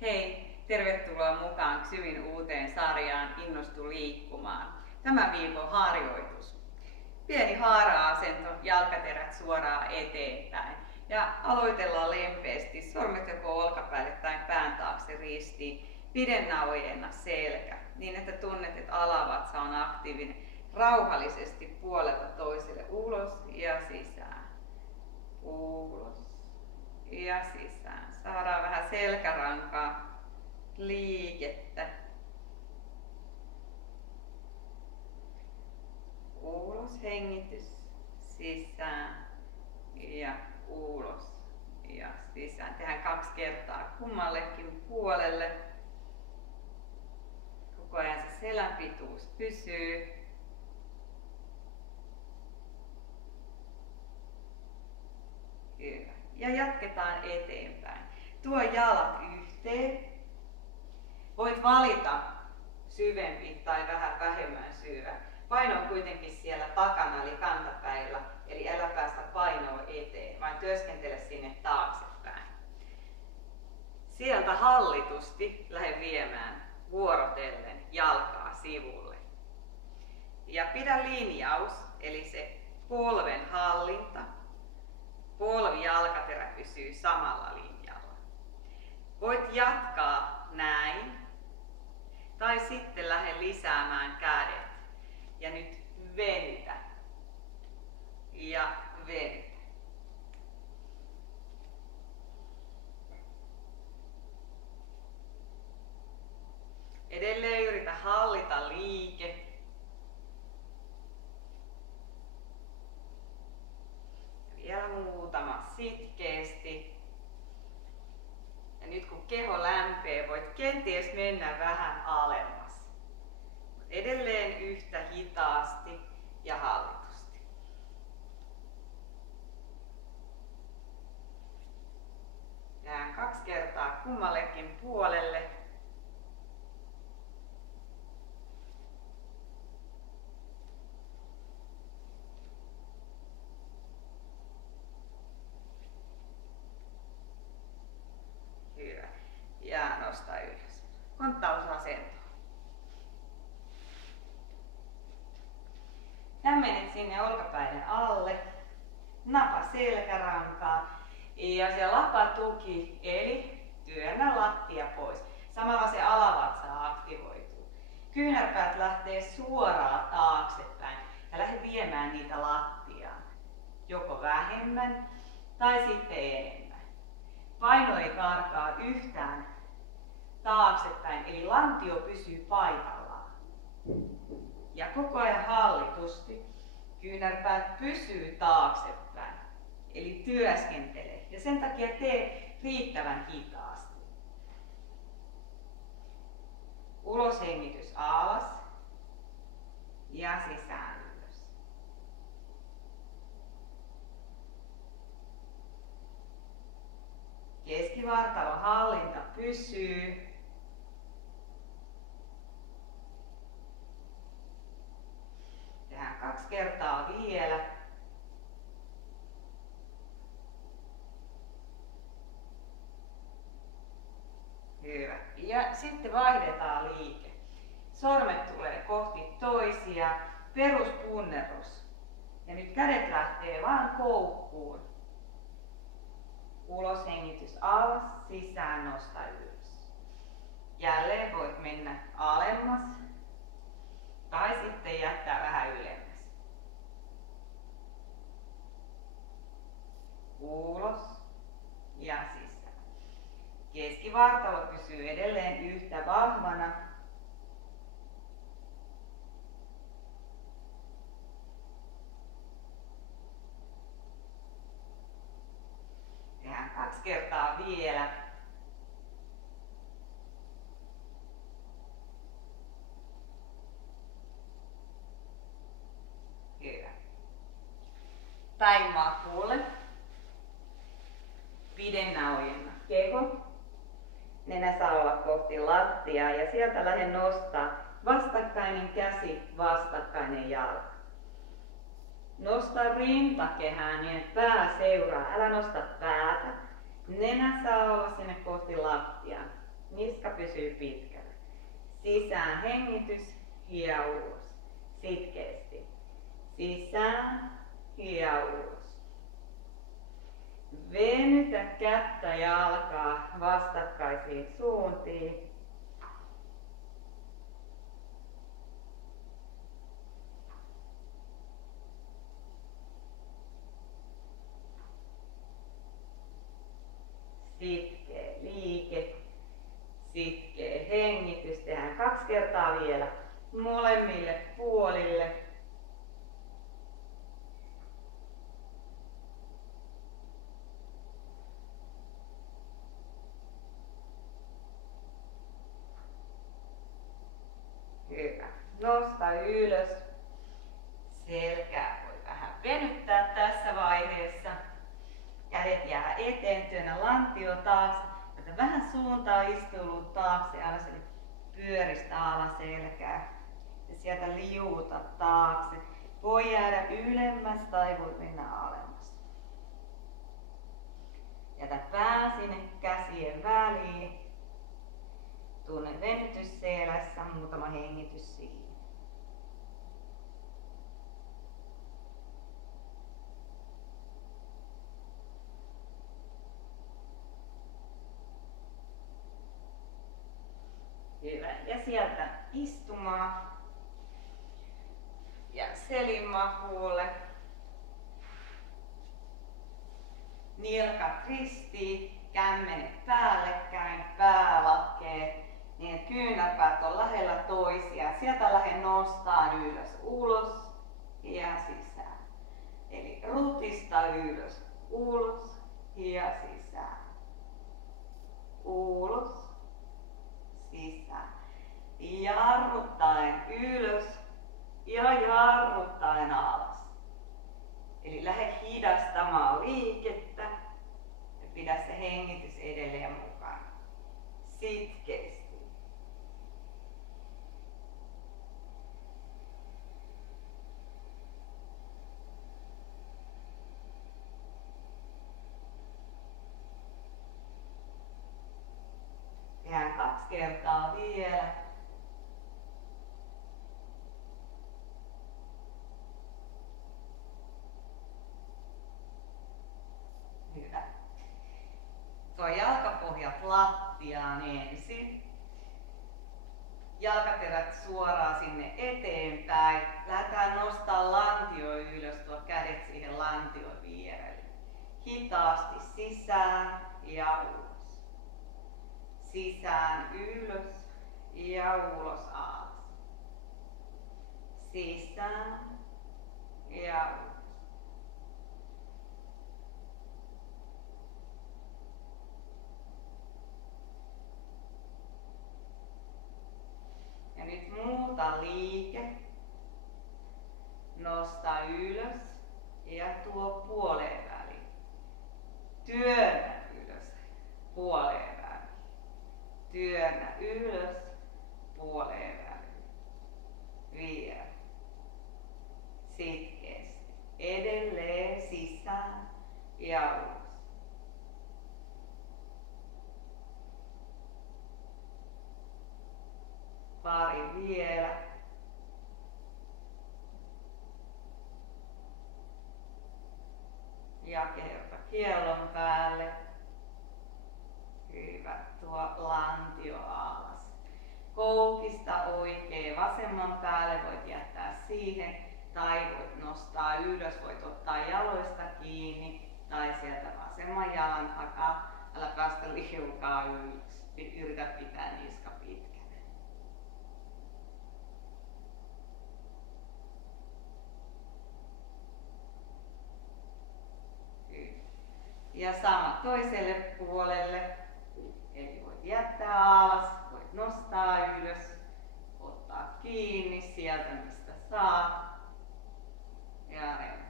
Hei, tervetuloa mukaan Ksymin uuteen sarjaan Innostu liikkumaan. Tämän viikon harjoitus. Pieni haara-asento, jalkaterät suoraan eteenpäin. Ja aloitellaan lempeästi, sormet joko olkapäälle tai pään taakse ristiin. Pidennä ojenna selkä, niin että tunnet, että alavatsa on aktiivinen. Rauhallisesti puolelta toiselle ulos ja sisään. Ulos ja sisään. Saadaan vähän selkärankaa, liikettä. Ulos hengitys, sisään ja ulos ja sisään. Tehdään 2 kertaa kummallekin puolelle. Koko ajan se selän pituus pysyy. Hyvä. Ja jatketaan eteenpäin. Tuo jalat yhteen. Voit valita syvempi tai vähän vähemmän syvä. Paino on kuitenkin siellä takana eli kantapäillä, eli älä päästä painoa eteen, vaan työskentele sinne taaksepäin. Sieltä hallitusti lähde viemään vuorotellen jalkaa sivulle. Ja pidä linjaus, eli se polven hallinta. Polvi-jalkaterä pysyy samalla linjalla. Voit jatkaa näin, tai sitten lähde lisäämään kädet. Ja nyt venytä ja venytä. Edelleen yritä hallita liike. Vielä muutama sitkeästi. Ja nyt kun keho lämpee, voit kenties mennä vähän alemmas. Edelleen yhtä hitaasti ja hallitusti. Tehdään 2 kertaa kummallekin puolelle. Hyvä. Ja nosta ylös. Konttausasento. Menet sinne olkapäiden alle, napa selkärankaa ja se lapatuki, eli työnnä lattia pois. Samalla se alavatsa aktivoituu. Kyynärpäät lähtee suoraan taaksepäin ja lähde viemään niitä lattiaan. Joko vähemmän tai sitten enemmän. Paino ei karkaa yhtään taaksepäin, eli lantio pysyy paikallaan. Ja koko ajan hallitusti kyynärpäät pysyy taaksepäin, eli työskentele. Ja sen takia tee riittävän hitaasti. Uloshengitys alas ja sisään ylös. Keskivartalon hallinta pysyy. Tehdään 2 kertaa vielä. Hyvä. Ja sitten vaihdetaan liike. Sormet tulee kohti toisia. Peruspunnerus. Ja nyt kädet lähtee vaan koukkuun. Uloshengitys alas, sisään, nosta ylös. Jälleen voit mennä alemmas. Tai sitten jättää vähän ylemmäs. Ulos ja sisään. Keskivartalo pysyy edelleen yhtä vahvana. Tehdään 2 kertaa vielä. Hyvä. Päin makuulle. Pidennä ojenna keho. Nenä saa olla kohti lattiaa ja sieltä lähde nostaa vastakkainen käsi, vastakkainen jalka. Nosta rintakehää niin, että pää seuraa. Älä nosta päätä. Nenä saa olla sinne kohti lattiaa. Niska pysyy pitkällä. Sisään hengitys, hie ulos. Sitkeästi. Sisään, hie ulos. Venytä kättä jalkaa vastakkaisiin suuntiin. Sitkeä liike, sitkeä hengitys. Tehdään 2 kertaa vielä molemmille puolille. Hyvä. Nosta ylös. Selkää voi vähän venyttää tässä vaiheessa. Kädet jää eteen, työnnä lantio taakse. Ota vähän suuntaa istuiluun taakse, alas, eli pyöristä alaselkää. Ja sieltä liuuta taakse. Voi jäädä ylemmäs tai voi mennä alemmas. Jätä pää sinne käsien väliin. Tunne venytys selässä, muutama hengitys siinä. Hyvä. Ja sieltä istumaan. Ja selinmakuulle. Nilkat ristiin, kämmenet päällekkäin, pää laskee niin, että kyynärpäät on lähellä toisiaan. Sieltä lähde nostaa ylös, ulos ja sisään. Eli rutista ylös, ulos ja sisään. Ulos, sisään. Jarruttaen ylös ja jarruttaen alas. Eli lähde hidastamaan liikettä ja pidä se hengitys edelleen mukana. Sitkeästi. Tehdään 2 kertaa vielä. Hyvä. Tuo jalkapohjat lattiaan ensin. Jalkaterät suoraan sinne eteenpäin. Lähdetään nostaa lantio ylös, tuo kädet siihen lantion vierelle. Hitaasti sisään ja ulos. Sisään ylös ja ulos alas. Sisään ja ulos. Ja nyt muuta liike. Nosta ylös ja tuo puoleen väliin. Työnnä ylös puoleen väliin. Työnnä ylös puoleen väliin. Vielä. Sitkeästi. Edelleen sisään ja ulos. Pari vielä. Ja kerta kiellon päälle. Hyvä. Tuo lantio alas. Koukista oikein vasemman päälle voit jättää siihen. Tai voit nostaa ylös, voit ottaa jaloista kiinni. Tai sieltä vasemman jalan takaa. Älä päästä liukaa ylös. Yritä pitää niska pitkänä. Ja sama toiselle puolelle. Eli voit jättää alas, voit nostaa ylös, ottaa kiinni sieltä mistä saat. Ja rento.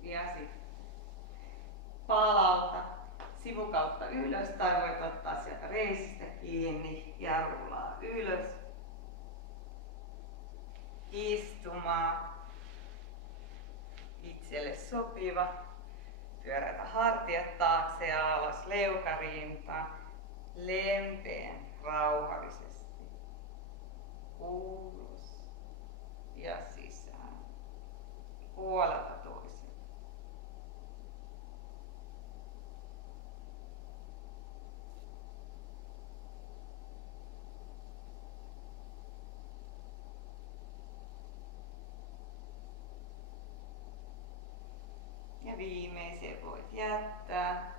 Ja sitten palauta sivukautta ylös tai voit ottaa sieltä reisistä kiinni ja rullaa ylös. Istumaan. Itselle sopiva. Pyörätä hartiat taakse ja alas, leukarinta. Lempeen, rauhallisesti. Ulos ja sisään. Puolelta toiseen. Ja viimeiseen voit jättää.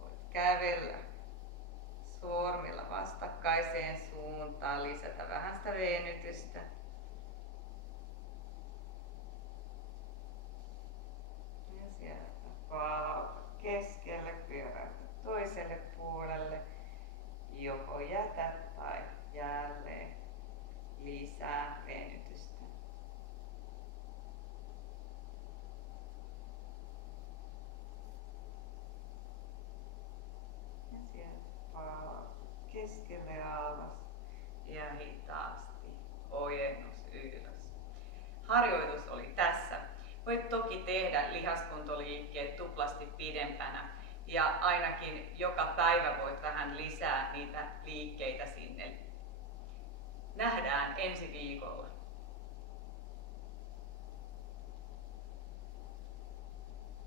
Voit kävellä sormilla vastakkaiseen suuntaan, lisätä vähän sitä venytystä. Ja sieltä palauta keskelle, pyöräytä toiselle puolelle. Joko jätät tai jälleen lisää venytystä. Ja sieltä palauta keskelle alas ja hitaasti ojennus ylös. Harjoitus oli tässä. Voit toki tehdä lihaskuntoliikkeet tuplasti pidempänä ja ainakin joka päivä voit vähän lisää niitä liikkeitä sinne. Nähdään ensi viikolla.